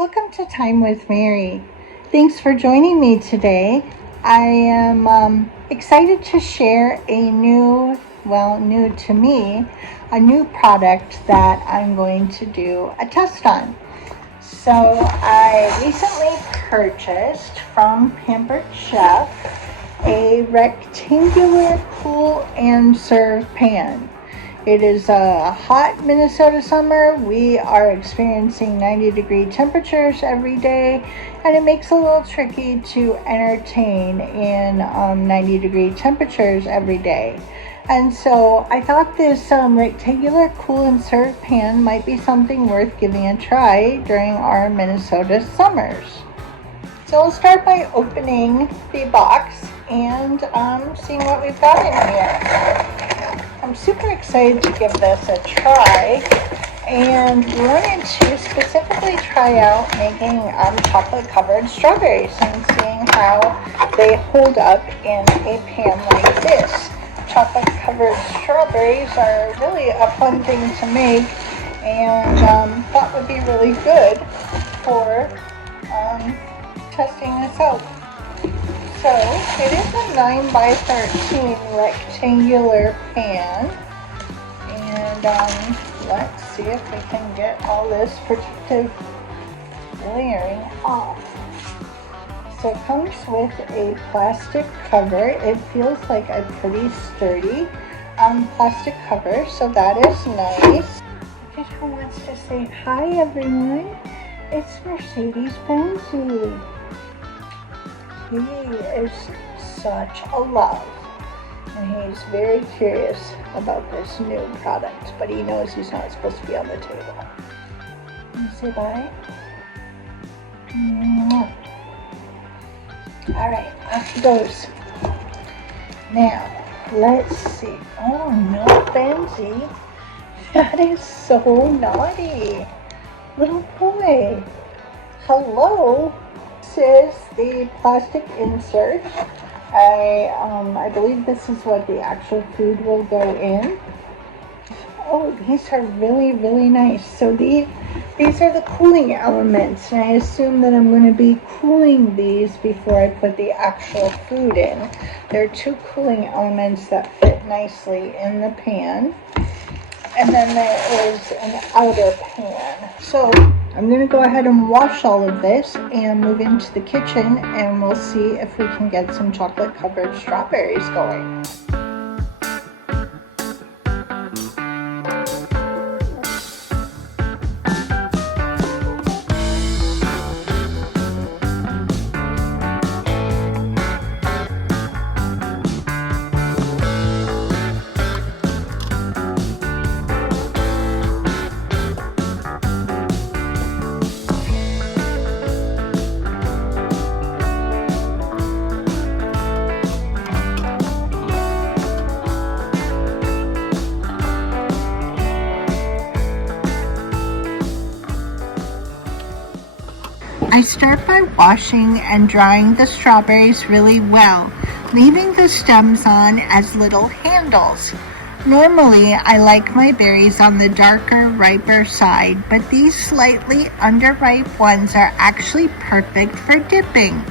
Welcome to Time with Mary. Thanks for joining me today. I am excited to share new to me, a new product that I'm going to do a test on. So I recently purchased from Pampered Chef a rectangular cool and serve pan. It is a hot Minnesota summer. We are experiencing 90-degree temperatures every day, and it makes it a little tricky to entertain in 90-degree temperatures every day. And so I thought this rectangular cool and serve pan might be something worth giving a try during our Minnesota summers. So I'll start by opening the box and seeing what we've got in here. I'm super excited to give this a try and wanted to specifically try out making chocolate covered strawberries and seeing how they hold up in a pan like this. Chocolate covered strawberries are really a fun thing to make, and thought would be really good for testing this out. So it is a 9 by 13 rectangular pan, and let's see if we can get all this protective layering off. So it comes with a plastic cover. It feels like a pretty sturdy plastic cover, so that is nice. Who wants to say hi, everyone? It's Mercedes Benzie. He is such a love, and he's very curious about this new product, but he knows he's not supposed to be on the table. Can you say bye? Mwah. All right, off he goes. Now, let's see. Oh no, Benzie, that is so naughty. Little boy, hello. This is the plastic insert. I believe this is what the actual food will go in. Oh, these are really, really nice. So these are the cooling elements, and I assume that I'm going to be cooling these before I put the actual food in. There are two cooling elements that fit nicely in the pan, and then there is an outer pan. So I'm going to go ahead and wash all of this and move into the kitchen, and we'll see if we can get some chocolate covered strawberries going. I start by washing and drying the strawberries really well, leaving the stems on as little handles. Normally, I like my berries on the darker, riper side, but these slightly underripe ones are actually perfect for dipping.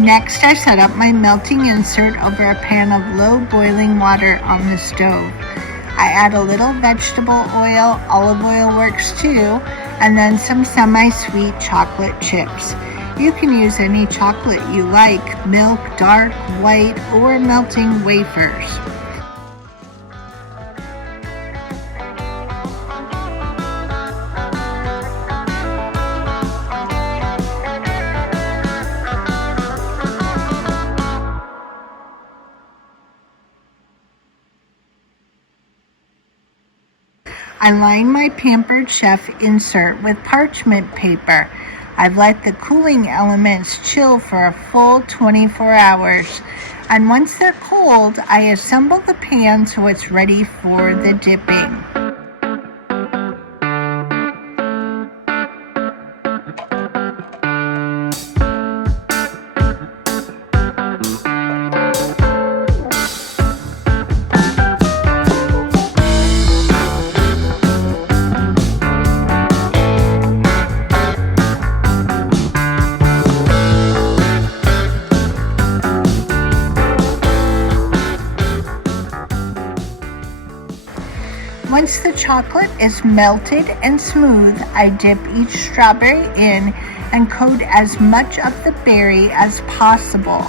Next, I set up my melting insert over a pan of low boiling water on the stove. I add a little vegetable oil, olive oil works too, and then some semi-sweet chocolate chips. You can use any chocolate you like, milk, dark, white, or melting wafers. I line my Pampered Chef insert with parchment paper. I've let the cooling elements chill for a full 24 hours. And once they're cold, I assemble the pan so it's ready for the dipping. Once the chocolate is melted and smooth, I dip each strawberry in and coat as much of the berry as possible.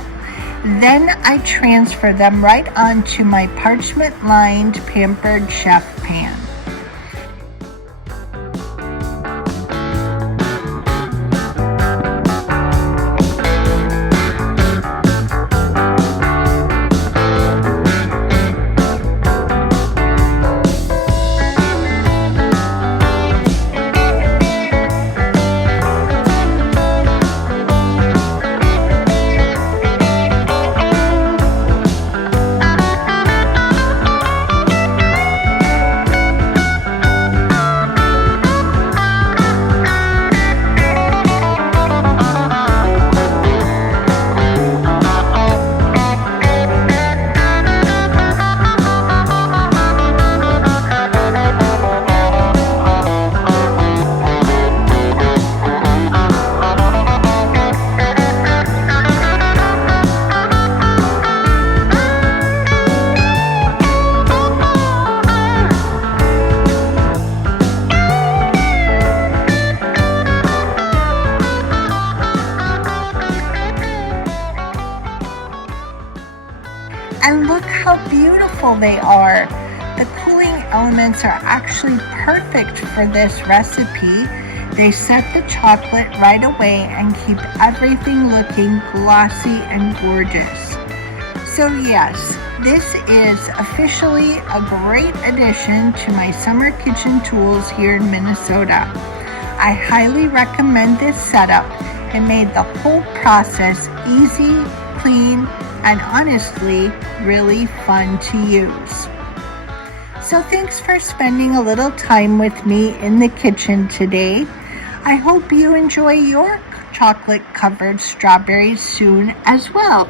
Then I transfer them right onto my parchment-lined Pampered Chef pan. And look how beautiful they are. The cooling elements are actually perfect for this recipe. They set the chocolate right away and keep everything looking glossy and gorgeous. So yes, this is officially a great addition to my summer kitchen tools here in Minnesota. I highly recommend this setup. It made the whole process easy, clean, and honestly, really fun to use. So thanks for spending a little time with me in the kitchen today. I hope you enjoy your chocolate-covered strawberries soon as well.